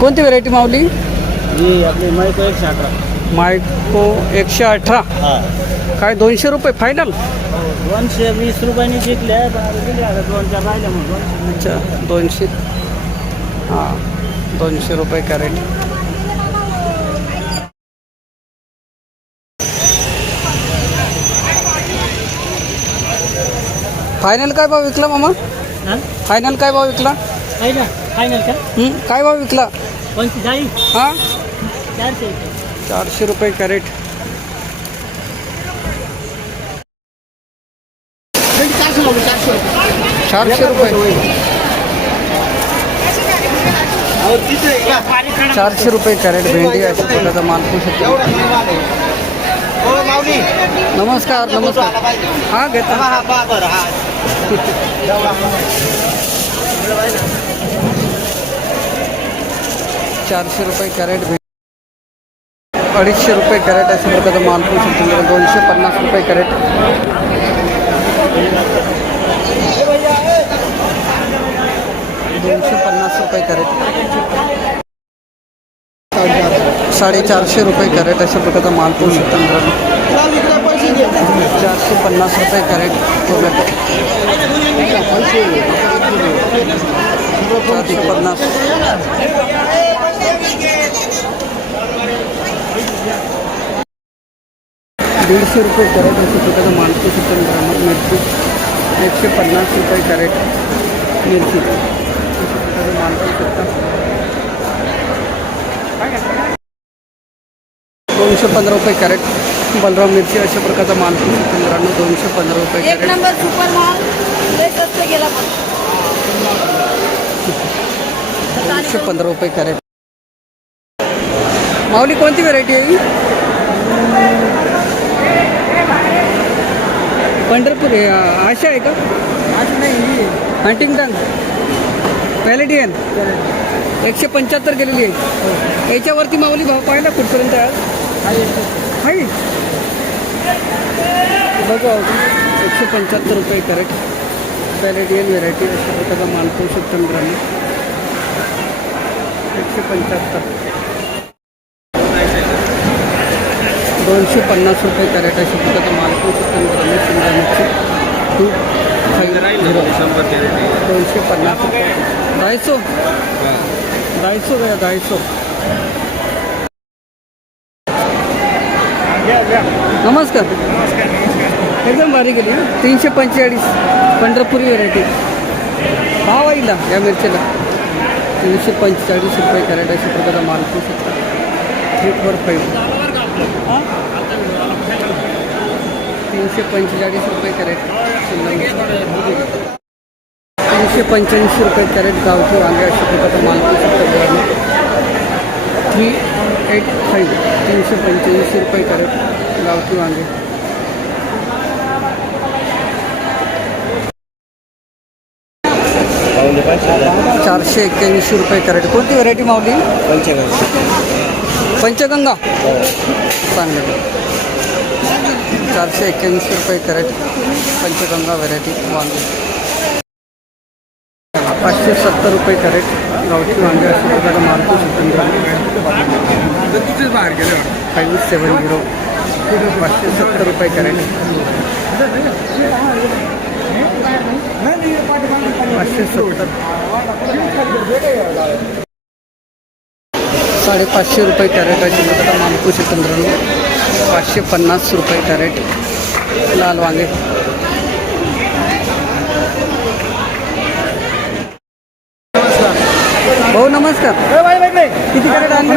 कोणती व्हेरायटी माऊली? ही आपली मायको 118. मायको 118. हां, काय 200 रुपये फायनल? 220 रुपयांनी शिकल्या, दिले आता 2-4 राहिल्या म्हणून. अच्छा 200. हां 200 रुपये कॅरेट. फायनल काय भाव विकला मामा? फायनल काय भाव विकला? फायनल का? काय भाव विकला? 45. हां 400. 400 रुपये कॅरेट. 400 रुपये. 400 रुपये कॅरेट भेंडी अशा प्रकारचा माल पाहू शकतो. नमस्कार नमस्कार. हां घेता. 400 रुपये कॅरेट भेंडी. 250 रुपये कॅरेट अशा प्रकारचा माल पाहू शकतो. 250 रुपये कॅरेट. 250 रुपये कॅरेट. 450 रुपये कॅरेट अशा प्रकारचा माल पाहू शकतो. 450 रुपये कॅरेट टोमॅटो. 450. 150 रुपये कॅरेट अशा प्रकारचा माल पाहू शकतो. मिरची 150 रुपये कॅरेट. मिरची माल पाहू शकता. 215 रुपये कॅरेट. बलराम मिरची अशा प्रकारचा माल पाहू शकतो मित्रांनो. 215 रुपये एक कॅरेट. नंबर सुपर माल लय स्वस्त गेला पण. 215 रुपये कॅरेट. माऊली कोणती व्हेरायटी आहे ही? पंढरपूर आहे. आशा आहे का? हंटिंगटन पॅलेटियन 175 गेलेली आहे. याच्यावरती माऊली भाव पाहिला कुठपर्यंत आहे? बघा 175 रुपये कॅरेट. पॅलेटियन व्हेरायटी अशा प्रकारचा माल पाहू शकतो मित्रांनो. 175. 250 रुपये कॅरेट अशा प्रकारचा माल पाहू शकतो मित्रांनो. शिमला मिरची 250. 250 रुपये. 250 गया 250. नमस्कार. एकदम भारी गेली. 345 पंढरपुरी व्हेरायटी. भाव आईला या मिरचीला 345 रुपये कॅरेट अशा प्रकारचा माल पाहू शकता. 345. 345 रुपये कॅरेट. 385 रुपये कॅरेट गावठी वांगे अशा प्रकारचा माल पाहू शकता. 385. 385 रुपये कॅरेट गावठी वांगे. 481 रुपये कॅरेट. कोणती व्हेरायटी मावली? पंचगंगा. चांगलं. 481 रुपये कॅरेट पंचगंगा व्हेरायटी वांगे. 570 रुपये कॅरेट गावठी वांगे अशा प्रकारचा माल पाहू शकतो. 570. 570 रुपये कॅरेट. 570. 550 रुपये कॅरेट अशा प्रकारचा माल पाहू शकतो मित्रांनो. 550 रुपये कॅरेट लाल वांगे. भाऊ नमस्कार. किती कॅरेट आणले?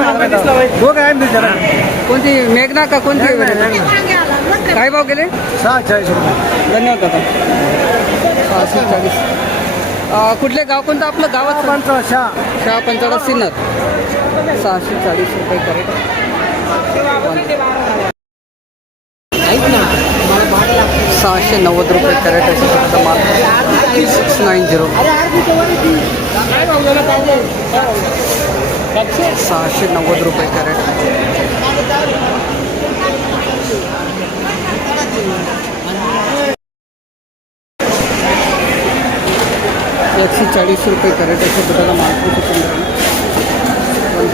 कोणती मेघना का कोणती? काय भाव गेले? 640 रुपये. धन्यवाद दादा. 640. कुठले गाव कोणतं आपलं? गावात शाह पंचाळा सिन्नर. 640 रुपये कॅरेट. 690 रुपये कॅरेट अशा प्रकारचा माल. 690. 690 रुपये कॅरेट. 140 रुपये कॅरेट अशा प्रकारचा माल.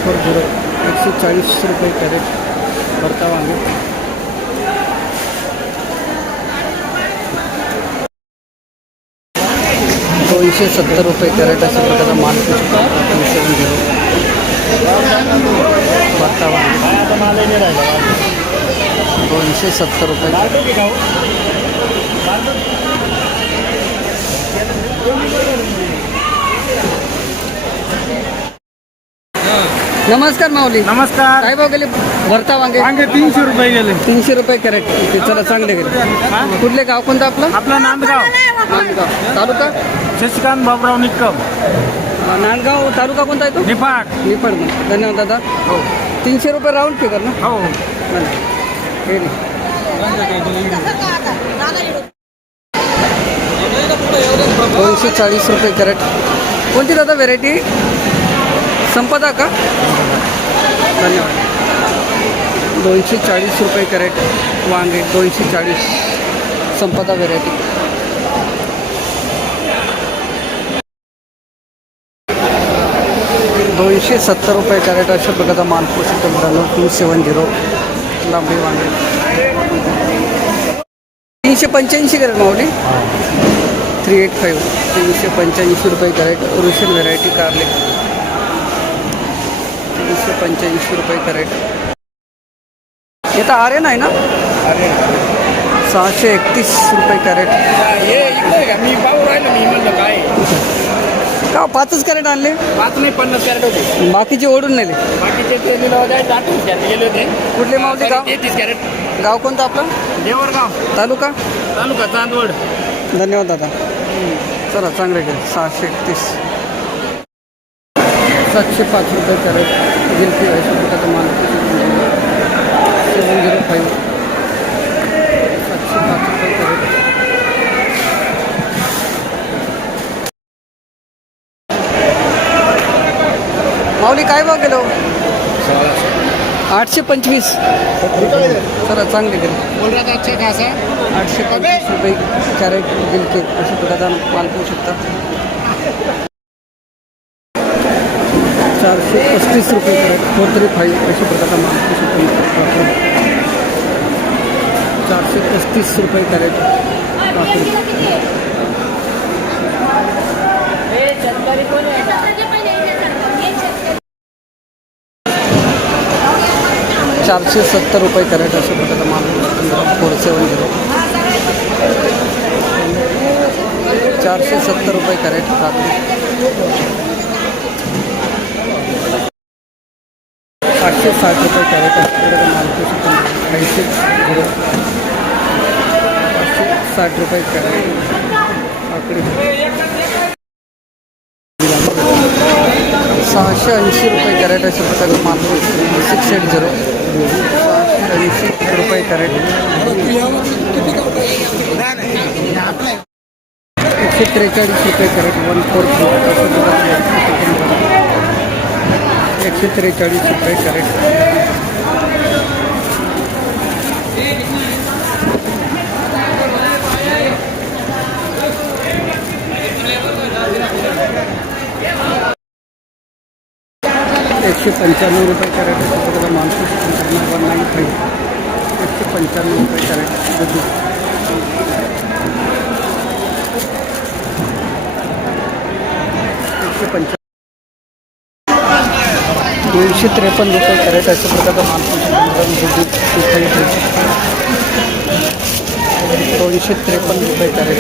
1440 140 रुपये कॅरेट भरता वांगे. 270 रुपये कॅरेट अशा प्रकारचा माल 270 भरता वांगे. 270 रुपये. नमस्कार माऊली. नमस्कार. काय भाव गेले भरता वांगे? वांगे 300 रुपये गेले. 300 रुपये कॅरेट. ते चला चांगले गेले. कुठले गाव कोणतं आपलं? आपला नांदगाव. नांदगाव तालुका शशिकांत बाबराव निकम. नांदगाव तालुका कोणता आहे तो? निफाड. निफाड. धन्यवाद दादा. हो 300 रुपये राऊंड फिगर ना? हो. हे रे. 240 रुपये कॅरेट. कोणती दादा व्हेरायटी? संपदा का? धन्यवाद. 240 रुपये कॅरेट वांगे. 240 संपदा व्हेरायटी. $270 रुपये कॅरेट अशा प्रकारचा माल पोषक मित्रांनो. 270 लांबी वांगे. 385 कॅरेट माऊली. 385 385 रुपये कॅरेट. रुशियन व्हेरायटी कारले. 385 रुपये कॅरेट. येतं आर्यन आहे ना? 631 रुपये कॅरेट. मी पाहू राहिलो. मी म्हणलं काय का 5च कॅरेट आणले? 5 नाही 50 कॅरेट होते. बाकीचे ओढून नेले. बाकीचे ते लिलाव द्यायचे 28 कॅरेट गेले होते. कुठले मावले गाव? 33 कॅरेट. गाव कोणतं आपलं? देवरगाव तालुका? तालुका चांदवड. धन्यवाद दादा. चला चांगले गेले. 631 705 रुपये कॅरेट. गिलकी अशा प्रकारचा माल 705 705 रुपये कॅरेट. माऊली काय भाव गेलो? 825. चला चांगले गेले. 825 रुपये कॅरेट गिलके अशा प्रकारचा माल पाहू शकता. 435 रुपये कॅरेट. 435 अशा प्रकारचा माल पाहू शकता. 435 रुपये कॅरेट काकडी. 470 रुपये कॅरेट अशा प्रकारचा माल 470. 470 रुपये कॅरेट काकडी. 860 रुपये कॅरेट अशा प्रकारचा माल 860 रुपये कॅरेट काकडी. 680 रुपये कॅरेट अशा प्रकारचा माल 680. 680 रुपये कॅरेट. 143 रुपये कॅरेट. 143 143 रुपये कॅरेट. $195 रुपये कॅरेट अशा प्रकारचा माल 195. 195 रुपये कॅरेट. दुधी 195. 253 रुपये कॅरेट अशा प्रकारचा माल 253 रुपये कॅरेट.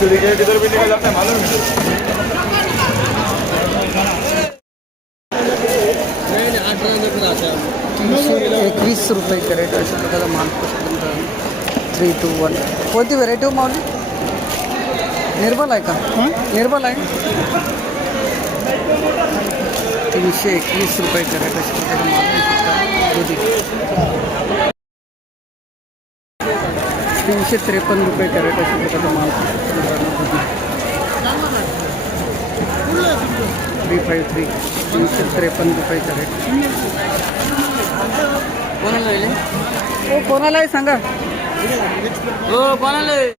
321 रुपये कॅरेट अशा प्रकारचा माल 321. कोणती व्हेरायटी हो माऊली? निर्मल आहे का? निर्मल आहे. 321 रुपये कॅरेट अशा प्रकारचा माल दुधी. 353 रुपये कॅरेट अशा प्रकारचा माल 353. 353 रुपये कॅरेट. कोणाला आहे सांगा. हो कोणाला आहे?